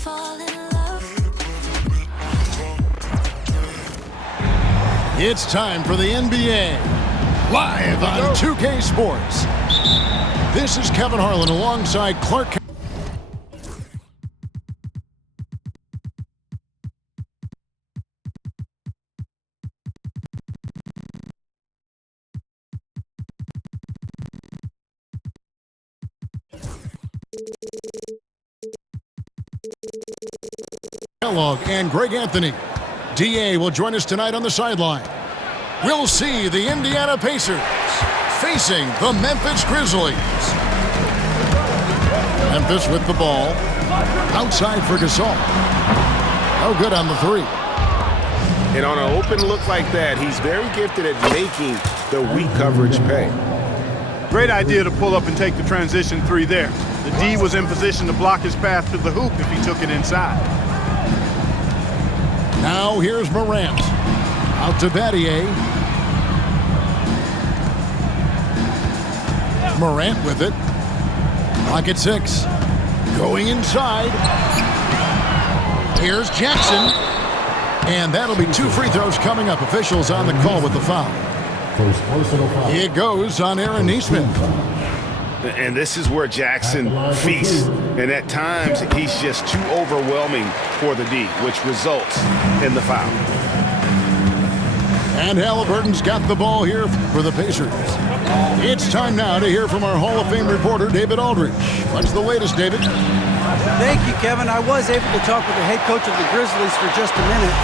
fall in love. It's time for the NBA, live on 2K Sports. This is Kevin Harlan alongside Clark. Kellogg and Greg Anthony. DA will join us tonight on the sideline. We'll see the Indiana Pacers facing the Memphis Grizzlies. Memphis with the ball. Outside for Gasol. No good on the three. And on an open look like that, he's very gifted at making the weak coverage pay. Great idea to pull up and take the transition three there. The D was in position to block his path to the hoop if he took it inside. Now here's Morant. Out to Battier. Morant with it. Clock at 6. Going inside. Here's Jackson. And that'll be 2 free throws coming up. Officials on the call with the foul. First personal foul. It goes on Aaron Nesmith. And this is where Jackson feasts. And at times, he's just too overwhelming for the D, which results in the foul. And Halliburton's got the ball here for the Pacers. It's time now to hear from our Hall of Fame reporter, David Aldridge. What's the latest, David? Thank you, Kevin. I was able to talk with the head coach of the Grizzlies for just a minute.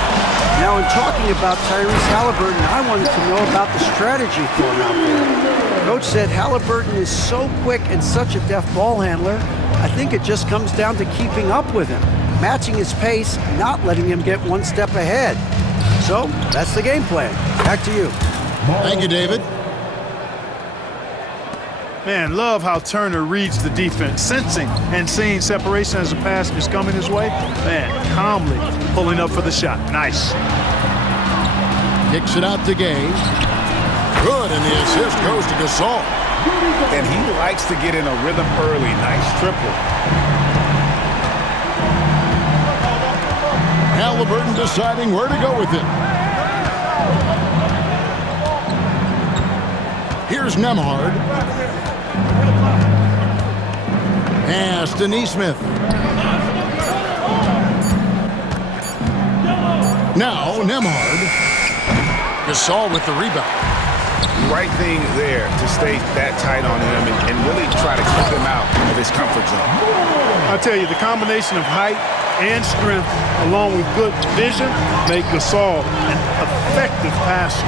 Now, in talking about Tyrese Halliburton, I wanted to know about the strategy for him out there. Coach said Halliburton is so quick and such a deft ball handler, I think it just comes down to keeping up with him, matching his pace, not letting him get one step ahead. So, that's the game plan. Back to you. Thank you, David. Man, love how Turner reads the defense, sensing and seeing separation as the pass is coming his way. Man, calmly pulling up for the shot. Nice. Kicks it out to Gay. Good, and the assist goes to Gasol. And he likes to get in a rhythm early. Nice triple. Halliburton deciding where to go with it. Here's Nembhard. Pass to Nesmith. Now Nembhard. Gasol with the rebound. Right thing there to stay that tight on him and really try to keep him out of his comfort zone. I tell you, the combination of height and strength along with good vision make Gasol an effective passer.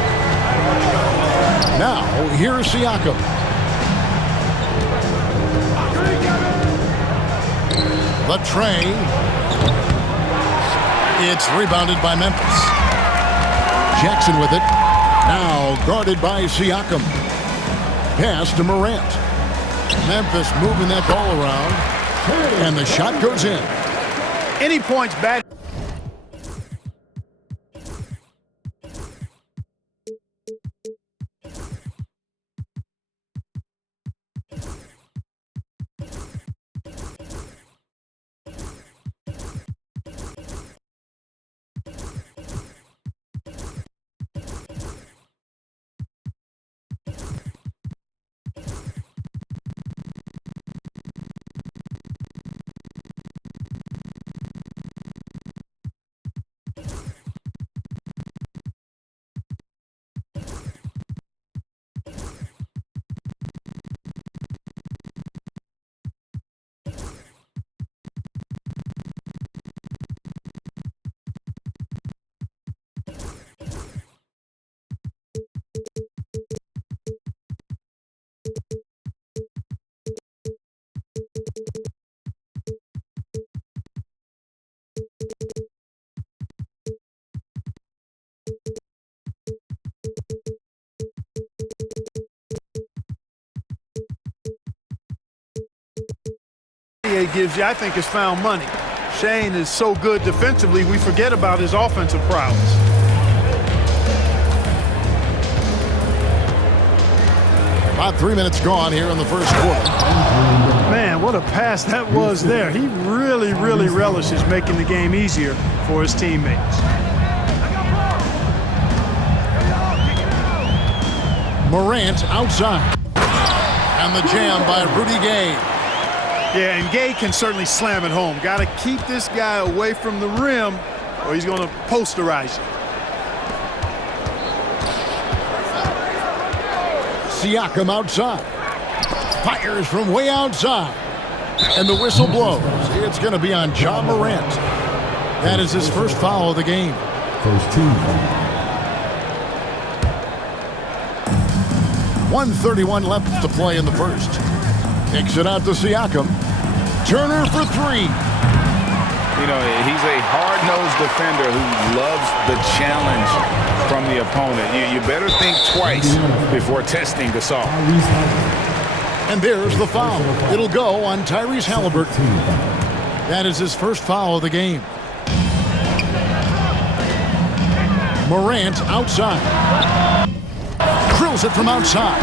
Now here's Siakam. The tray. It's rebounded by Memphis. Jackson with it. Now guarded by Siakam. Pass to Morant. Memphis moving that ball around. And the shot goes in. Any points bad. Gives you, I think, is found money. Shane is so good defensively, we forget about his offensive prowess. About 3 minutes gone here in the first quarter. Man, what a pass that was there. He really, really relishes making the game easier for his teammates. Morant outside. And the jam by Rudy Gay. Yeah, and Gay can certainly slam it home. Got to keep this guy away from the rim or he's going to posterize you. Siakam outside. Fires from way outside. And the whistle blows. It's going to be on Ja Morant. That is his first foul of the game. First team. 1:31 left to play in the first. Kicks it out to Siakam. Turner for three. You know, he's a hard-nosed defender who loves the challenge from the opponent. You better think twice before testing Gasol. And there's the foul. It'll go on Tyrese Halliburton. That is his first foul of the game. Morant outside. Drills it from outside.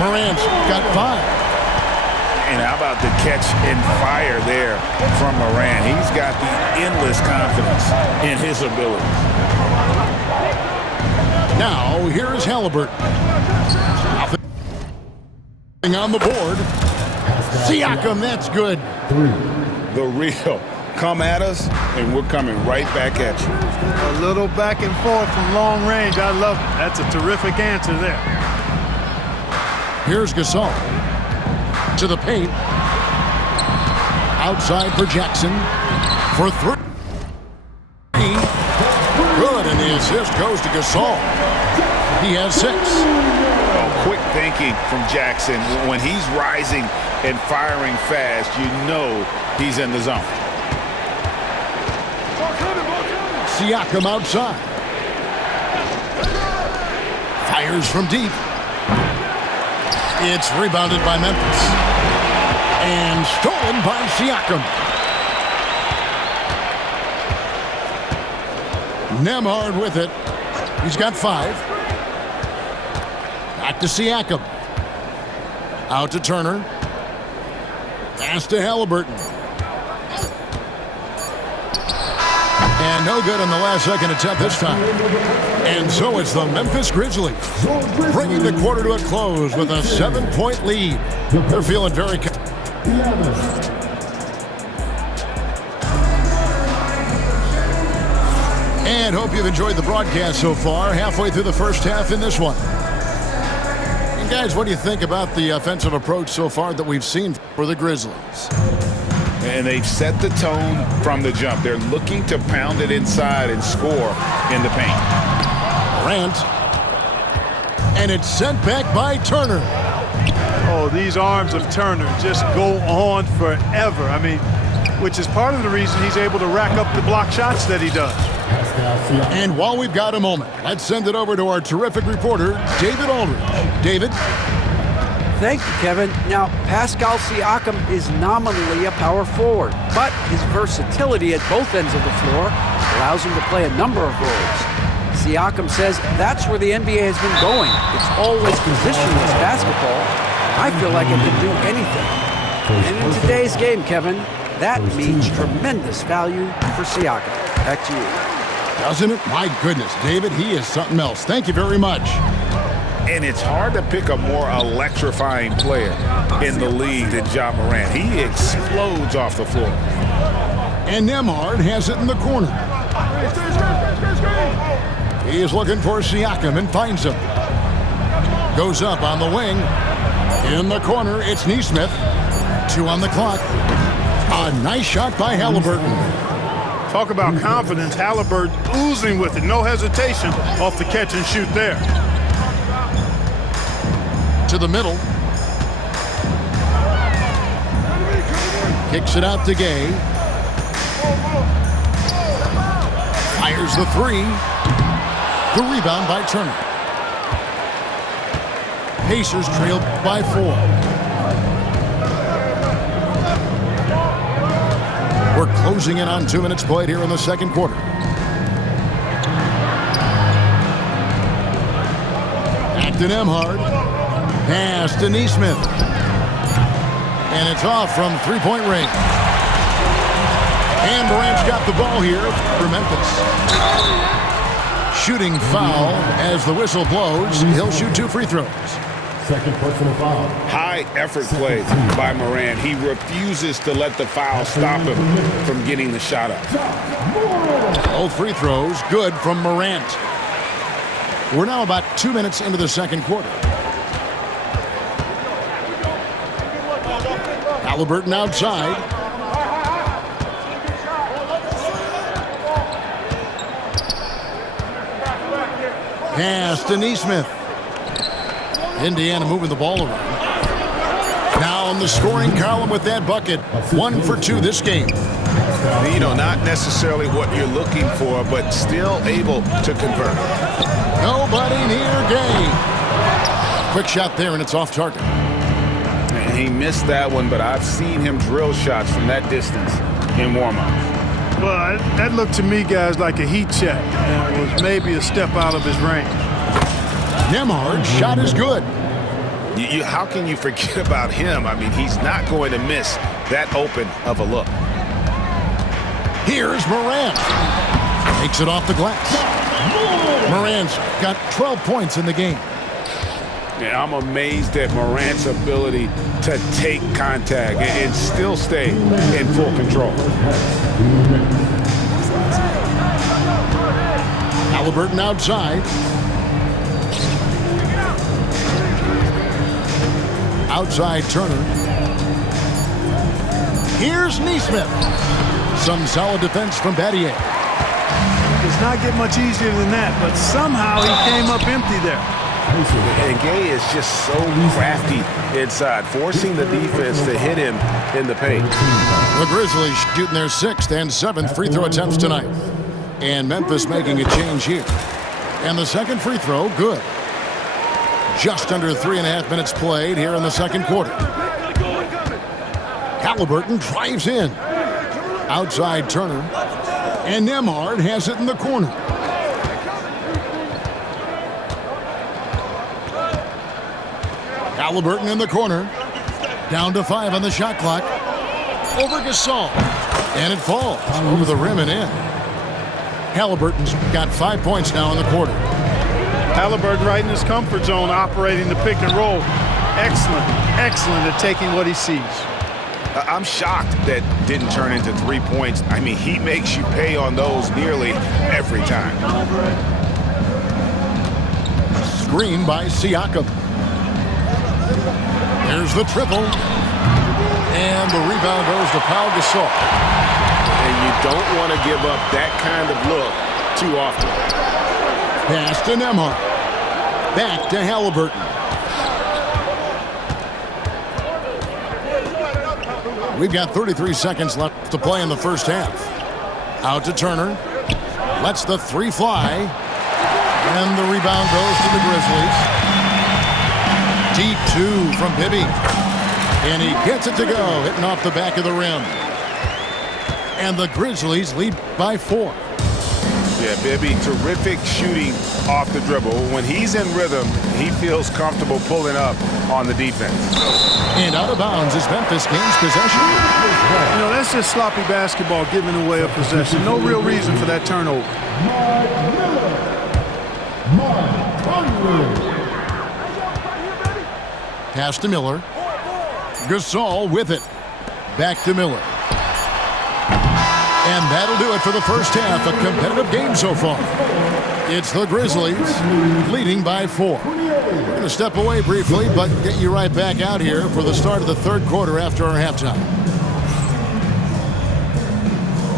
Morant's got 5. And how about the catch and fire there from Morant? He's got the endless confidence in his ability. Now, here is Halliburton. Nothing on the board. Siakam, that's good. The real. Come at us, and we're coming right back at you. A little back and forth from long range. I love it. That's a terrific answer there. Here's Gasol. To the paint. Outside for Jackson. For 3. Good, and the assist goes to Gasol. He has 6. Oh, quick thinking from Jackson. When he's rising and firing fast, you know he's in the zone. Siakam outside. Fires from deep. It's rebounded by Memphis. And stolen by Siakam. Nembhard with it. He's got 5. Back to Siakam. Out to Turner. Pass to Halliburton. And no good on the last second attempt this time. And so it's the Memphis Grizzlies bringing the quarter to a close with a 7-point lead. They're feeling very And hope you've enjoyed the broadcast so far. Halfway through the first half in this one. And guys, what do you think about the offensive approach so far that we've seen for the Grizzlies? And they've set the tone from the jump. They're looking to pound it inside and score in the paint. Morant. And it's sent back by Turner. Oh, these arms of Turner just go on forever. I mean, which is part of the reason he's able to rack up the block shots that he does. And while we've got a moment, let's send it over to our terrific reporter, David Aldridge. David? Thank you, Kevin. Now, Pascal Siakam is nominally a power forward, but his versatility at both ends of the floor allows him to play a number of roles. Siakam says that's where the NBA has been going. It's always positionless basketball. I feel like I can do anything. And in today's game, Kevin, that means tremendous value for Siakam. Back to you. Doesn't it? My goodness, David, he is something else. Thank you very much. And it's hard to pick a more electrifying player in the league than Ja Morant. He explodes off the floor. And Nembhard has it in the corner. He is looking for Siakam and finds him. Goes up on the wing. In the corner, it's Nesmith. 2 on the clock. A nice shot by Halliburton. Talk about confidence. Halliburton oozing with it. No hesitation off the catch and shoot there. To the middle. Kicks it out to Gay. Fires the 3. The rebound by Turner. Pacers trail by 4. We're closing in on 2 minutes played here in the second quarter. Back to Nembhard. Pass to Nesmith. And it's off from three-point range. And Morant's got the ball here for Memphis. Shooting foul as the whistle blows. He'll shoot 2 free throws. Second personal foul. High effort play by Morant. He refuses to let the foul stop him from getting the shot up. Both free throws good from Morant. We're now about 2 minutes into the second quarter. Halliburton outside. Pass to Nesmith. Indiana moving the ball around. Now on the scoring column with that bucket. 1 for 2 this game. You know, not necessarily what you're looking for, but still able to convert. Nobody near game. Quick shot there, and it's off target. And he missed that one, but I've seen him drill shots from that distance in warm-ups. Well, that looked to me, guys, like a heat check and was maybe a step out of his range. Nembhard's shot is good. How can you forget about him? I mean, he's not going to miss that open of a look. Here's Morant. Takes it off the glass. Morant's got 12 points in the game. Yeah, I'm amazed at Morant's ability to take contact and still stay in full control. Halliburton outside. Outside Turner. Here's Nesmith. Some solid defense from Battier. Does not get much easier than that, but somehow he came up empty there. And Gay is just so crafty inside, forcing the defense to hit him in the paint. The Grizzlies shooting their 6th and 7th free throw attempts tonight. And Memphis making a change here. And the second free throw, good. Just under 3.5 minutes played here in the second quarter. Halliburton drives in. Outside Turner. And Nembhard has it in the corner. Halliburton in the corner. Down to 5 on the shot clock. Over Gasol. And it falls over the rim and in. Halliburton's got 5 points now in the quarter. Halliburton right in his comfort zone operating the pick and roll. Excellent, excellent at taking what he sees. I'm shocked that didn't turn into 3 points. I mean, he makes you pay on those nearly every time. Screen by Siakam. There's the triple. And the rebound goes to Pau Gasol. And you don't want to give up that kind of look too often. Pass to Nembhard. Back to Halliburton. We've got 33 seconds left to play in the first half. Out to Turner. Lets the 3 fly. And the rebound goes to the Grizzlies. Deep 2 from Bibby. And he gets it to go, hitting off the back of the rim. And the Grizzlies lead by 4. Yeah, Bibby, terrific shooting off the dribble. When he's in rhythm, he feels comfortable pulling up on the defense. And out of bounds as Memphis gains possession. You know, that's just sloppy basketball giving away a possession. No real reason for that turnover. Pass to Miller. Gasol with it. Back to Miller. And that'll do it for the first half. A competitive game so far. It's the Grizzlies leading by 4. We're going to step away briefly, but get you right back out here for the start of the third quarter after our halftime.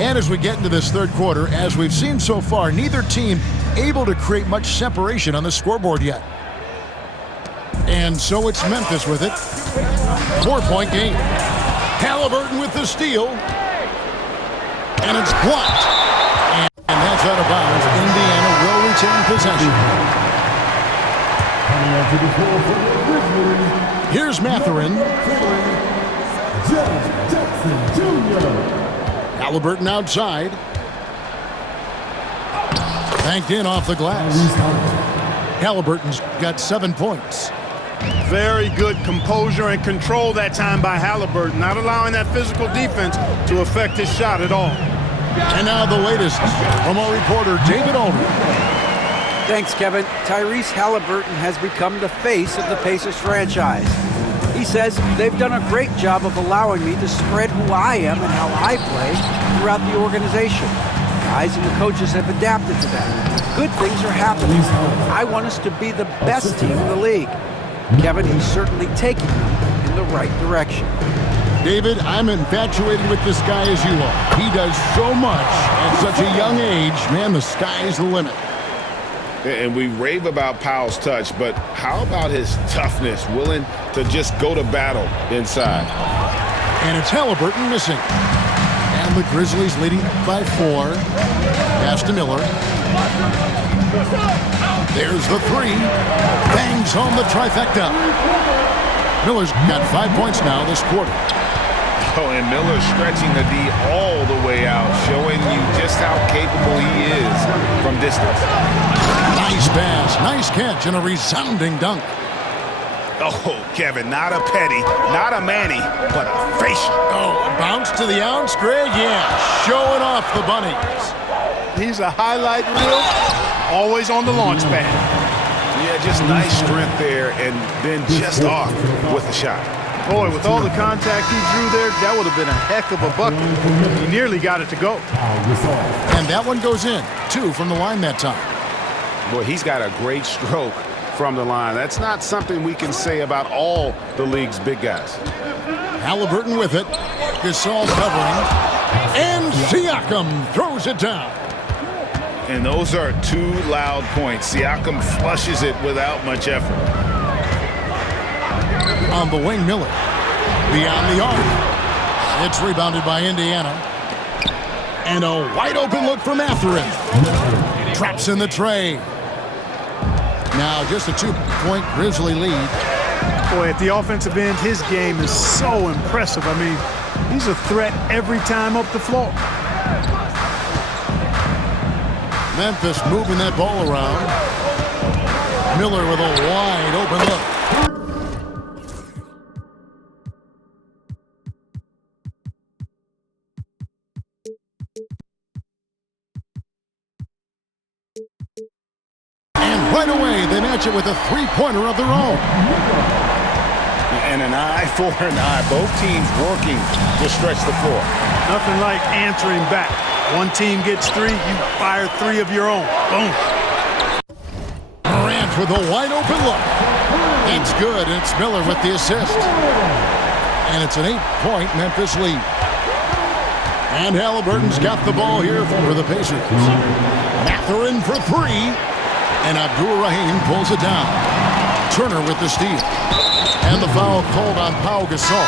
And as we get into this third quarter, as we've seen so far, neither team able to create much separation on the scoreboard yet. And so it's Memphis with it. 4-point game. Halliburton with the steal. And it's blocked. And that's out of bounds. Indiana will retain possession. Here's Mathurin. Halliburton outside. Banked in off the glass. Halliburton's got 7 points. Very good composure and control that time by Halliburton, not allowing that physical defense to affect his shot at all. And now the latest from our reporter, David Aldridge. Thanks, Kevin. Tyrese Halliburton has become the face of the Pacers franchise. He says they've done a great job of allowing me to spread who I am and how I play throughout the organization. Guys and the coaches have adapted to that. Good things are happening. I want us to be the best team in the league. Kevin, he's certainly taking them in the right direction. David, I'm infatuated with this guy as you are. He does so much at such a young age. Man, the sky's the limit. And we rave about Powell's touch, but how about his toughness, willing to just go to battle inside? And it's Halliburton missing. And the Grizzlies leading by 4. Pass to Miller. There's the 3. Bangs home the trifecta. Miller's got 5 points now this quarter. Oh, and Miller stretching the D all the way out, showing you just how capable he is from distance. Nice pass, nice catch, and a resounding dunk. Oh, Kevin, not a petty, not a Manny, but a facial. Oh, a bounce to the ounce, Greg? Yeah, showing off the bunnies. He's a highlight reel, always on the launch pad. Yeah, just nice strength there, and then just off with the shot. Boy, with all the contact he drew there, that would have been a heck of a bucket. He nearly got it to go. And that one goes in. 2 from the line that time. Boy, he's got a great stroke from the line. That's not something we can say about all the league's big guys. Halliburton with it. Gasol covering. And Siakam throws it down. And those are 2 loud points. Siakam flushes it without much effort. On the wing, Miller. Beyond the arc. It's rebounded by Indiana. And a wide open look for Mathurin. Drops in the tray. Now just a 2-point Grizzly lead. Boy, at the offensive end, his game is so impressive. I mean, he's a threat every time up the floor. Memphis moving that ball around. Miller with a wide open look. Right away, they match it with a 3-pointer of their own. And an eye for an eye. Both teams working to stretch the floor. Nothing like answering back. One team gets 3, you fire 3 of your own. Boom. Morant with a wide open look. It's good, and it's Miller with the assist. And it's an 8-point Memphis lead. And Halliburton's got the ball here for the Pacers. Mathurin for 3. And Abdur-Rahim pulls it down. Turner with the steal. And the foul called on Pau Gasol.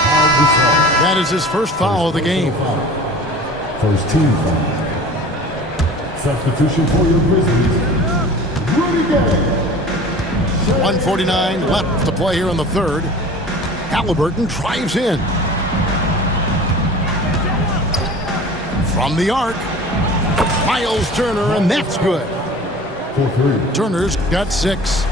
That is his first foul of the game. First team foul. Substitution for your Grizzlies. Rudy Gay. 1:49 left to play here in the third. Halliburton drives in. From the arc. Miles Turner, and that's good. Turner's got 6.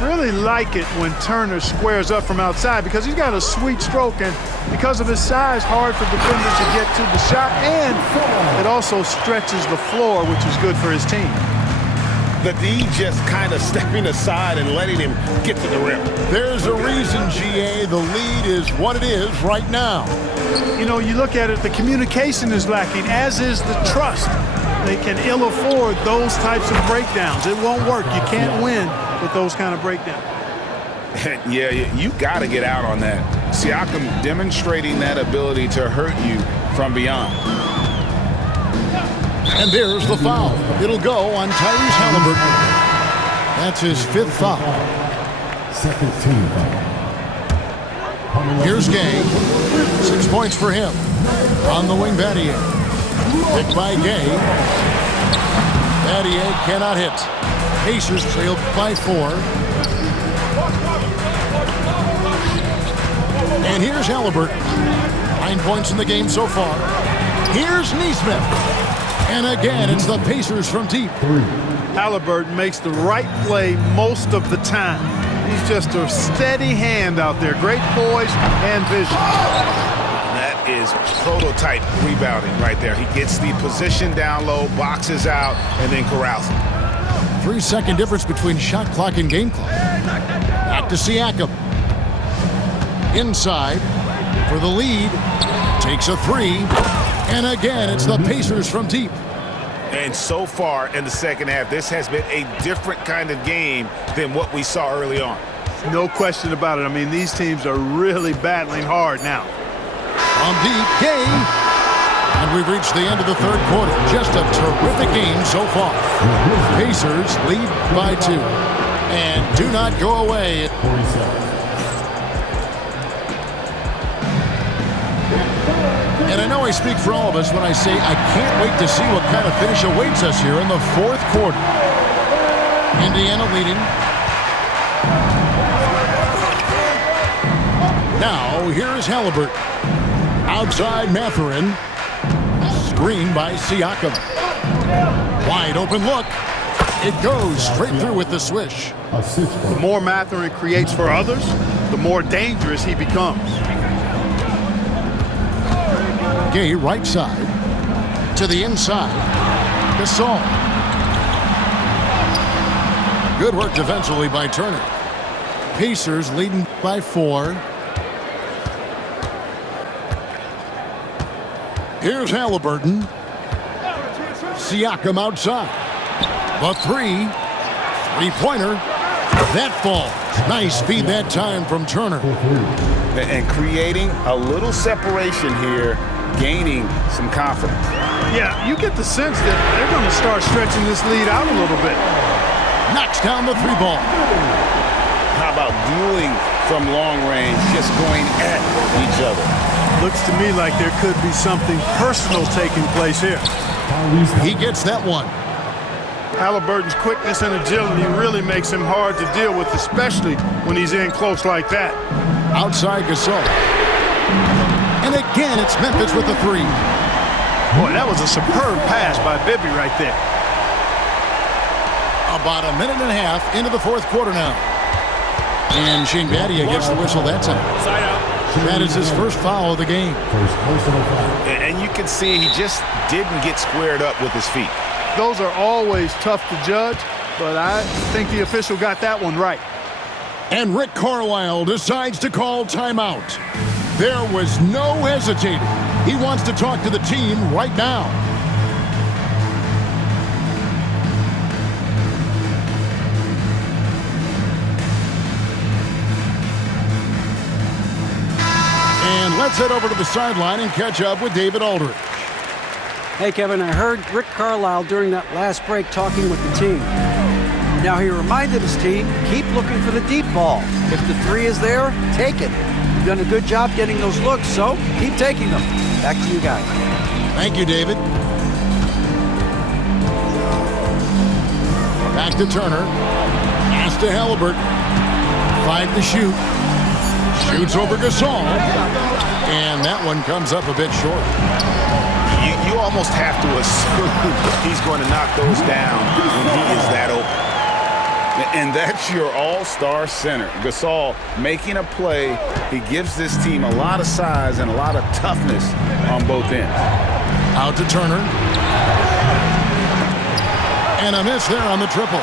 Really like it when Turner squares up from outside because he's got a sweet stroke, and because of his size, hard for defenders to get to the shot, and it also stretches the floor, which is good for his team. The D just kind of stepping aside and letting him get to the rim. There's a reason, GA, the lead is what it is right now. You know, you look at it, the communication is lacking, as is the trust. They can ill afford those types of breakdowns. It won't work. You can't win with those kind of breakdowns. Yeah, you got to get out on that. Siakam demonstrating that ability to hurt you from beyond. And there's the foul. It'll go on Tyrese Halliburton. That's his 5th foul. Second team foul. Here's Gay. 6 points for him. On the wing, Battier. Picked by Gay. Battier cannot hit. Pacers trailed by 4. And here's Halliburton. 9 points in the game so far. Here's Nesmith. And again, it's the Pacers from deep. Halliburton makes the right play most of the time. He's just a steady hand out there. Great poise and vision. That is prototype rebounding right there. He gets the position down low, boxes out, and then corrals it. 3-second difference between shot clock and game clock. Back to Siakam. Inside for the lead. Takes a three. And again, it's the Pacers from deep. And so far in the second half, this has been a different kind of game than what we saw early on. No question about it. I mean, these teams are really battling hard now. From deep, Gay. And we've reached the end of the third quarter. Just a terrific game so far. Pacers lead by 2. And do not go away. 47. And I know I speak for all of us when I say I can't wait to see what kind of finish awaits us here in the fourth quarter. Indiana leading. Now, here's Halliburton. Outside Mathurin. Screen by Siakam. Wide open look. It goes straight through with the swish. The more Mathurin creates for others, the more dangerous he becomes. Gay right side to the inside. Gasol. Good work defensively by Turner. Pacers leading by 4. Here's Halliburton. Siakam outside. The three-pointer. That falls. Nice speed that time from Turner. And creating a little separation here, gaining some confidence. Yeah, you get the sense that they're going to start stretching this lead out a little bit. Knocks down the 3-ball. How about dueling from long range, just going at each other? Looks to me like there could be something personal taking place here. He gets that one. Halliburton's quickness and agility really makes him hard to deal with, especially when he's in close like that. Outside Gasol. And again, it's Memphis with the 3. Boy, that was a superb pass by Bibby right there. About a minute and a half into the fourth quarter now. And Shane Battier gets the whistle that time. Side out. That is his first foul of the game. First personal foul. And you can see he just didn't get squared up with his feet. Those are always tough to judge, but I think the official got that one right. And Rick Carlisle decides to call timeout. There was no hesitating. He wants to talk to the team right now. And let's head over to the sideline and catch up with David Aldridge. Hey, Kevin, I heard Rick Carlisle during that last break talking with the team. Now, he reminded his team, keep looking for the deep ball. If the 3 is there, take it. You've done a good job getting those looks, so keep taking them. Back to you guys. Thank you, David. Back to Turner. Pass to Halliburton. 5 to shoot. Shoots over Gasol. And that one comes up a bit short. You almost have to assume he's going to knock those down when he is that open. And that's your all-star center. Gasol making a play. He gives this team a lot of size and a lot of toughness on both ends. Out to Turner. And a miss there on the triple.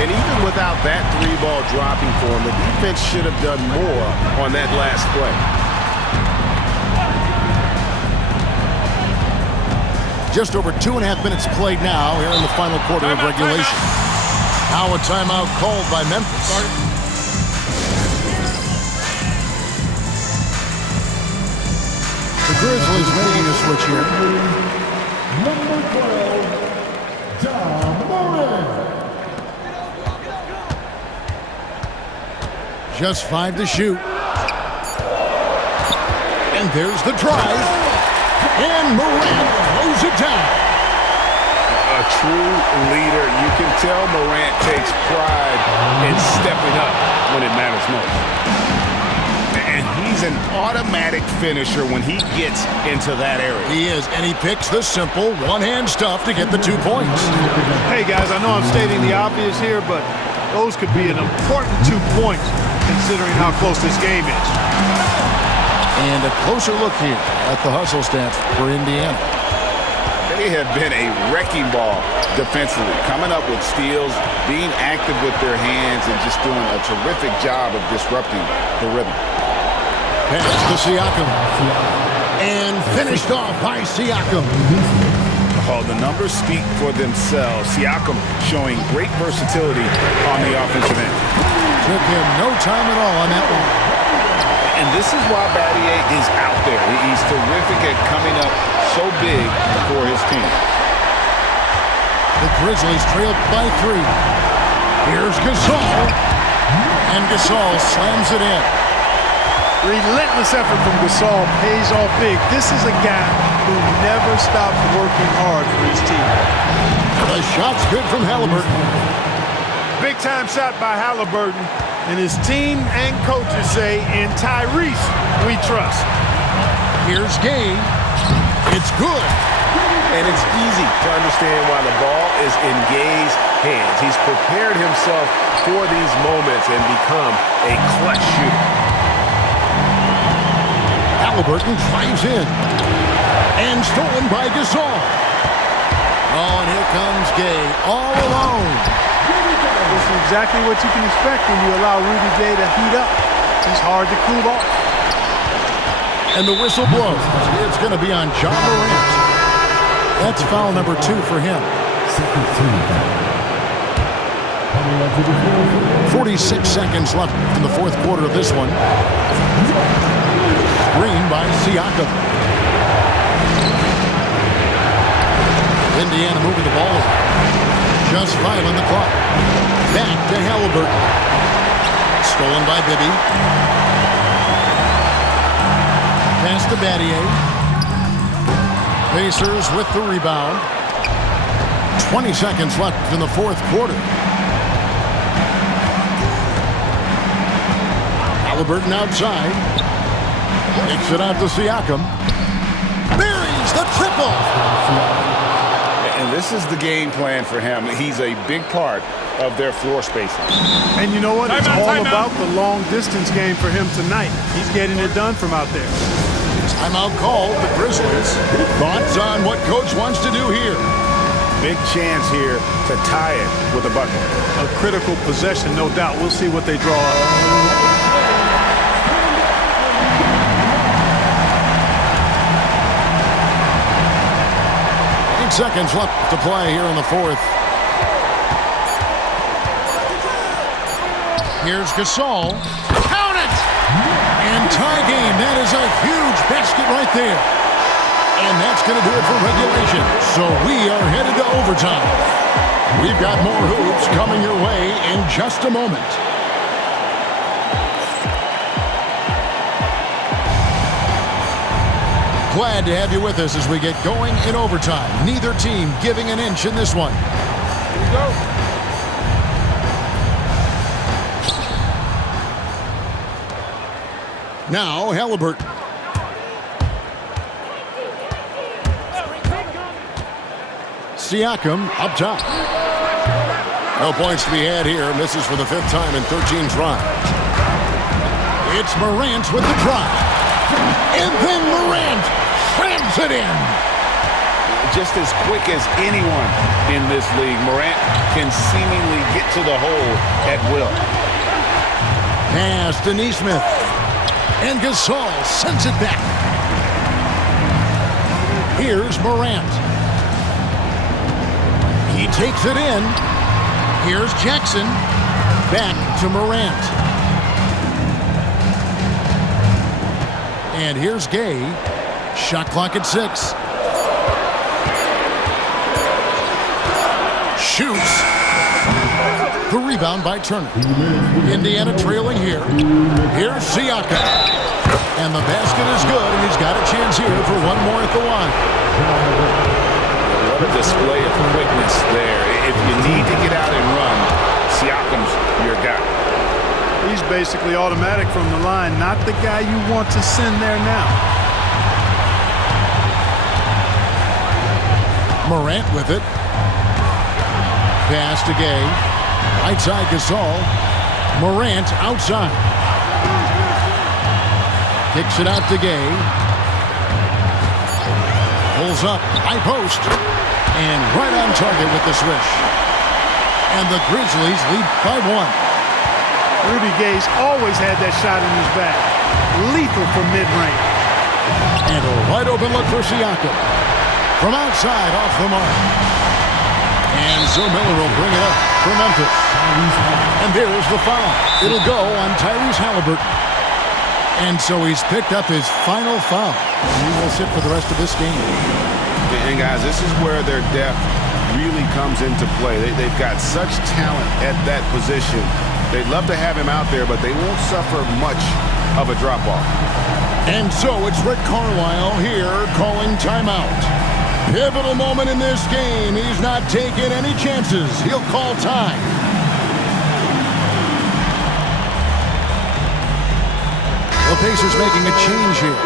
And even without that 3-ball dropping for him, the defense should have done more on that last play. Just over 2.5 minutes played now here in the final quarter of regulation. Now a timeout called by Memphis. The Grizzlies making a switch here. Number 12, Ja Morant. Just 5 to shoot. And there's the drive. And Morant throws it down. A true leader. You can tell Morant takes pride in stepping up when it matters most. And he's an automatic finisher when he gets into that area. He is, and he picks the simple one-hand stuff to get the 2 points. Hey, guys, I know I'm stating the obvious here, but Those could be an important 2 points considering how close this game is. And a closer look here at the hustle stats for Indiana. They have been a wrecking ball defensively, coming up with steals, being active with their hands, and just doing a terrific job of disrupting the rhythm. Pass to Siakam. And finished off by Siakam. Oh, the numbers speak for themselves. Siakam showing great versatility on the offensive end. Took him no time at all on that one. And this is why Battier is out there. He's terrific at coming up so big for his team. The Grizzlies trailed by 3. Here's Gasol. And Gasol slams it in. Relentless effort from Gasol pays off big. This is a guy who never stops working hard for his team. The shot's good from Halliburton. Big-time shot by Halliburton. And his team and coaches say, in Tyrese, we trust. Here's Gay. It's good. And it's easy to understand why the ball is in Gay's hands. He's prepared himself for these moments and become a clutch shooter. Halliburton drives in. And stolen by Gasol. Oh, and here comes Gay all alone. This is exactly what you can expect when you allow Rudy Gay to heat up. He's hard to cool off. And the whistle blows. It's going to be on John Morant. That's foul number 2 for him. 46 seconds left in the fourth quarter of this one. Screen by Siakam. Indiana moving the ball. Just 5 on the clock. Back to Halliburton. Stolen by Bibby. Pass to Battier. Pacers with the rebound. 20 seconds left in the fourth quarter. Halliburton outside. Takes it out to Siakam. Buries the triple. And this is the game plan for him. He's a big part of their floor spacing. And you know what? It's all about the long-distance game for him tonight. He's getting it done from out there. Timeout called, the Grizzlies. Thoughts on what Coach wants to do here? Big chance here to tie it with a bucket. A critical possession, no doubt. We'll see what they draw up. 8 seconds left to play here in the fourth. Here's Gasol. Count it! And tie game. That is a huge basket right there. And that's going to do it for regulation. So we are headed to overtime. We've got more hoops coming your way in just a moment. Glad to have you with us as we get going in overtime. Neither team giving an inch in this one. Here we go. Now Halliburton. Siakam up top. No points to be had here. Misses for the 5th time in 13 tries. It's Morant with the drive. And then Morant slams it in. Just as quick as anyone in this league, Morant can seemingly get to the hole at will. Pass to Nesmith. And Gasol sends it back. Here's Morant. He takes it in. Here's Jackson. Back to Morant. And here's Gay. Shot clock at 6. Shoots. The rebound by Turner. Indiana trailing here. Here's Siakam. And the basket is good, and he's got a chance here for one more at the line. What a display of quickness there. If you need to get out and run, Siakam's your guy. He's basically automatic from the line, not the guy you want to send there now. Morant with it. Pass to Gay. Right side Gasol. Morant outside. Kicks it out to Gay. Pulls up. High post. And right on target with the swish. And the Grizzlies lead by 1. Rudy Gay's always had that shot in his back. Lethal from mid-range. And a wide open look for Siakam. From outside, off the mark. And Zo Miller will bring it up for Memphis. And there's the foul. It'll go on Tyrese Halliburton. And so he's picked up his final foul. And he will sit for the rest of this game. And guys, this is where their depth really comes into play. They've got such talent at that position. They'd love to have him out there, but they won't suffer much of a drop-off. And so it's Rick Carlisle here calling timeout. Pivotal moment in this game. He's not taking any chances. He'll call time. The Pacers making a change here.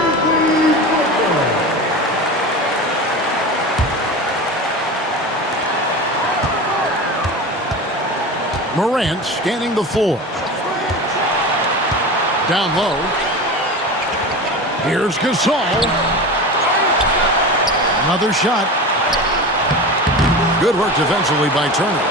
Morant scanning the floor. Down low. Here's Gasol. Another shot. Good work defensively by Turner.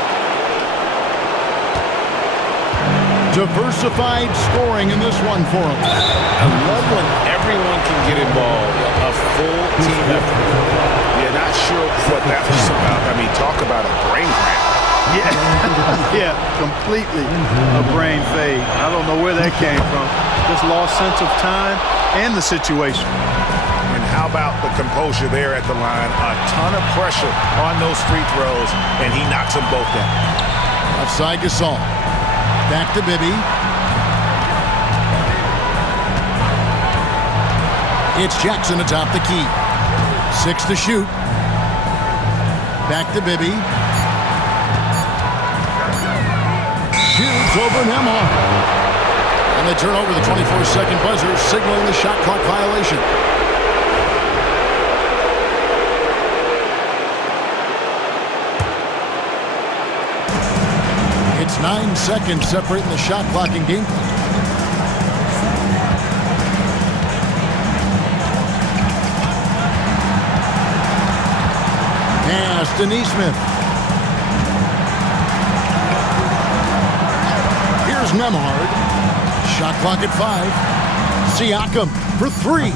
Diversified scoring in this one for him. I love when everyone can get involved. A full team effort. You're not sure what that was about. I mean, talk about a brain cramp. Yeah, completely a brain fade. I don't know where that came from. Just lost sense of time and the situation. And how about the composure there at the line? A ton of pressure on those free throws, and he knocks them both down. Offside Gasol. Back to Bibby. It's Jackson atop the key. 6 to shoot. Back to Bibby. Shoots over Nembhard. And they turn over the 24-second buzzer, signaling the shot clock violation. It's 9 seconds separating the shot clock and game clock. Pass to Nesmith. Here's Nembhard. Shot clock at 5. Siakam for 3.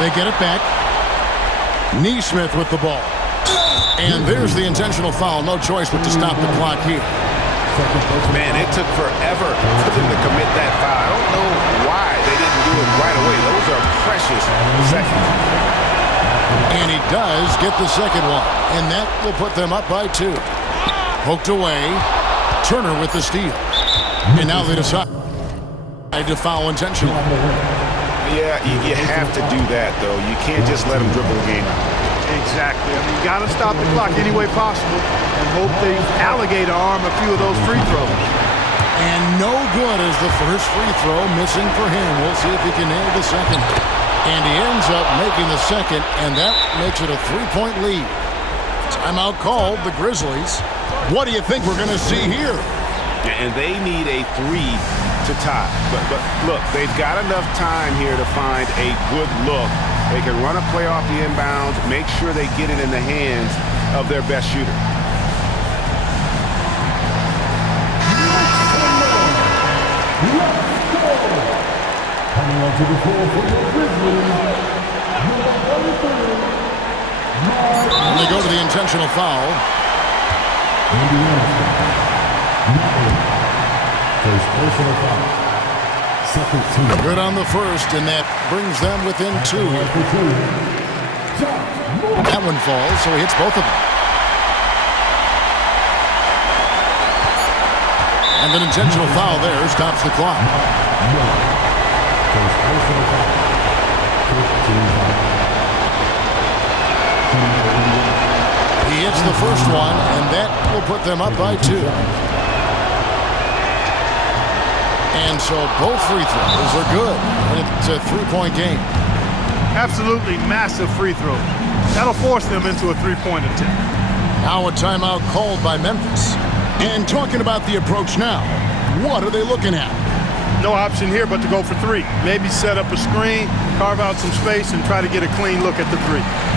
They get it back. Nesmith with the ball. And there's the intentional foul. No choice but to stop the clock here. Man, it took forever for them to commit that foul. I don't know why they didn't do it right away. Those are precious seconds. And he does get the second one. And that will put them up by 2. Poked away. Turner with the steal. And now they decide to foul intentionally. Yeah, you have to do that, though. You can't just let them dribble the game out. Exactly. I mean, you got to stop the clock any way possible and hope they alligator arm a few of those free throws. And no good is the first free throw, missing for him. We'll see if he can nail the second. And he ends up making the second, and that makes it a 3-point lead. Timeout called, the Grizzlies. What do you think we're going to see here? And they need a 3 to tie. But look, they've got enough time here to find a good look. They can run a play off the inbounds, make sure they get it in the hands of their best shooter. Coming onto the floor for the Grizzlies, number 33, And they go to the intentional foul. First personal foul. Second team. Good on the first, and that brings them within 2. That one falls, so he hits both of them. And an intentional foul there stops the clock. First personal foul. He hits the first one, and that will put them up by 2. And so both free throws are good. And it's a 3-point game. Absolutely massive free throws. That'll force them into a 3-point attempt. Now a timeout called by Memphis. And talking about the approach now, what are they looking at? No option here but to go for three. Maybe set up a screen, carve out some space, and try to get a clean look at the three.